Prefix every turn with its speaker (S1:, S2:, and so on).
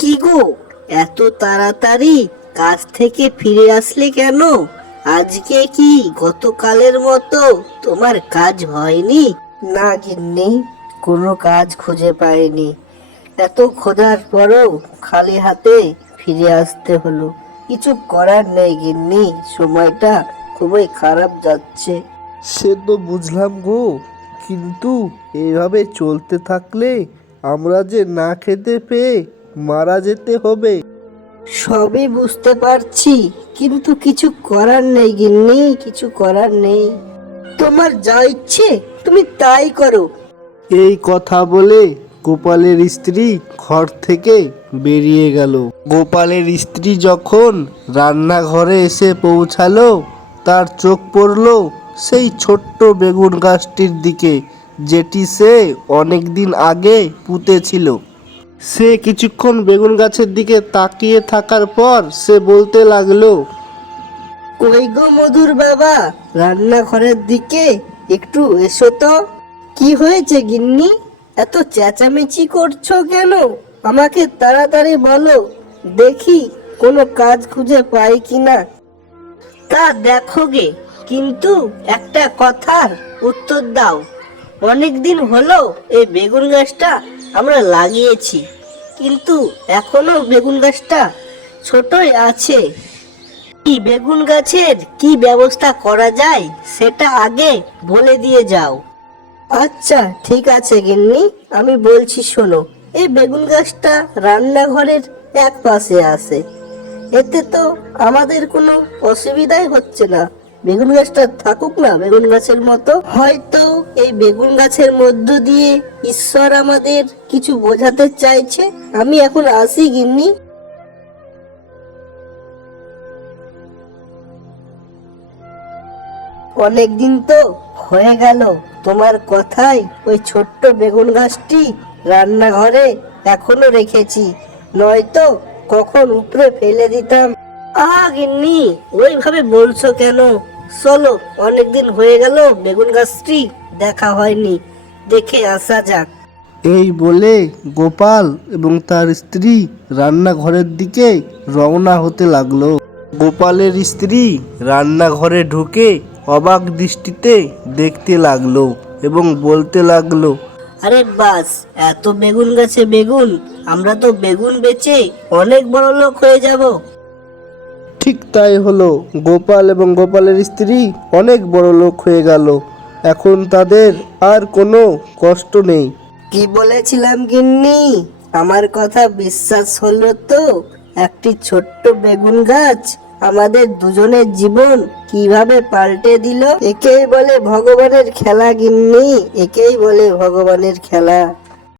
S1: কি গো? এত তাড়াতাড়ি কাজ থেকে ফিরে আসলে কেন? আজকে কি গতকালের মতো তোমার কাজ হয়নি? না গিন্নি কোনো কাজ খুঁজে পাইনি। এত খোঁজার পরেও খালি হাতে ফিরে আসতে হলো। কিছু করার নেই গিন্নি সময়টা খুবই খারাপ যাচ্ছে।
S2: সে তো বুঝলাম গো কিন্তু এভাবে চলতে থাকলে আমরা যে না খেতে পেয়ে মারা যেতে হবে।
S1: সবই বুঝতে পারছি কিন্তু কিছু করার নেই গিন্নি কিছু করার নেই। তোমার যা ইচ্ছে তুমি তাই করো।
S2: এই কথা বলে গোপালের স্ত্রী ঘর থেকে বেরিয়ে গেল। গোপালের স্ত্রী যখন রান্নাঘরে এসে পৌঁছালো তার চোখ পড়ল সেই ছোট্ট বেগুন গাছটির দিকে যেটি সে অনেক দিন আগে পুঁতেছিল। সে কিছুক্ষণ বেগুন গাছের দিকে তাকিয়ে থাকার পর সে বলতে লাগল,
S1: কই গো মধুর বাবা, রান্নাঘরের দিকে একটু এসো তো। কি হয়েছে গিন্নি? এত চেঁচামেচি করছ কেন? আমাকে তাড়াতাড়ি বলো, দেখি কোনো কাজ খুঁজে পাই কিনা? তা দেখো গে, কিন্তু একটা কথার উত্তর দাও। অনেক দিন হলো এই বেগুন গাছটা আমরা লাগিয়েছি। কিন্তু এখনও বেগুন গাছটা ছোটই আছে। কি বেগুন গাছের কি ব্যবস্থা করা যায় সেটা আগে বলে দিয়ে যাও। আচ্ছা ঠিক আছে গিন্নি, আমি বলছি শোনো, এই বেগুন গাছটা রান্নাঘরের এক পাশে আছে। এতে তো আমাদের কোনো অসুবিধাই হচ্ছে না। বেগুন গাছটা থাকুক না, বেগুন গাছের মতো। হয়তো এই বেগুন গাছের মধ্য দিয়ে ঈশ্বর আমাদের কিছু বোঝাতে চাইছে? আমি এখন আসি, গিন্নি। অনেক দিন তো হয়ে গেল তোমার কথাই ওই ছোট্ট বেগুন গাছটি রান্নাঘরে এখনও রেখেছি। নয়তো কখন উপরে ফেলে দিতাম। আ, গিন্নি, ওইভাবে বলছো কেন? চলো, অনেকদিন হয়ে গেল বেগুন গাছটি দেখা হয়নি। দেখে আসা যাক।
S2: এই বলে গোপাল এবং তার স্ত্রী রান্নাঘরের দিকে রওনা হতে লাগল। গোপালের স্ত্রী রান্নাঘরে ঢুকে অবাক দৃষ্টিতে দেখতে লাগল এবং বলতে লাগল
S1: আরে বাস এত বেগুন গাছে বেগুন আমরা তো বেগুন বেচে অনেক বড় লোক হয়ে যাব।
S2: ঠিক তাই হলো গোপাল এবং গোপালের স্ত্রী অনেক বড় লোক হয়ে গেল। এখন তাদের আর কোনো কষ্ট নেই।
S1: কি বলেছিলাম গিন্নি? আমার কথা বিশ্বাস হলো তো? একটি ছোট্ট বেগুন গাছ আমাদের দুজনের জীবন কীভাবে পাল্টে দিল? একেই বলে ভগবানের খেলা গিন্নি, একেই বলে ভগবানের খেলা।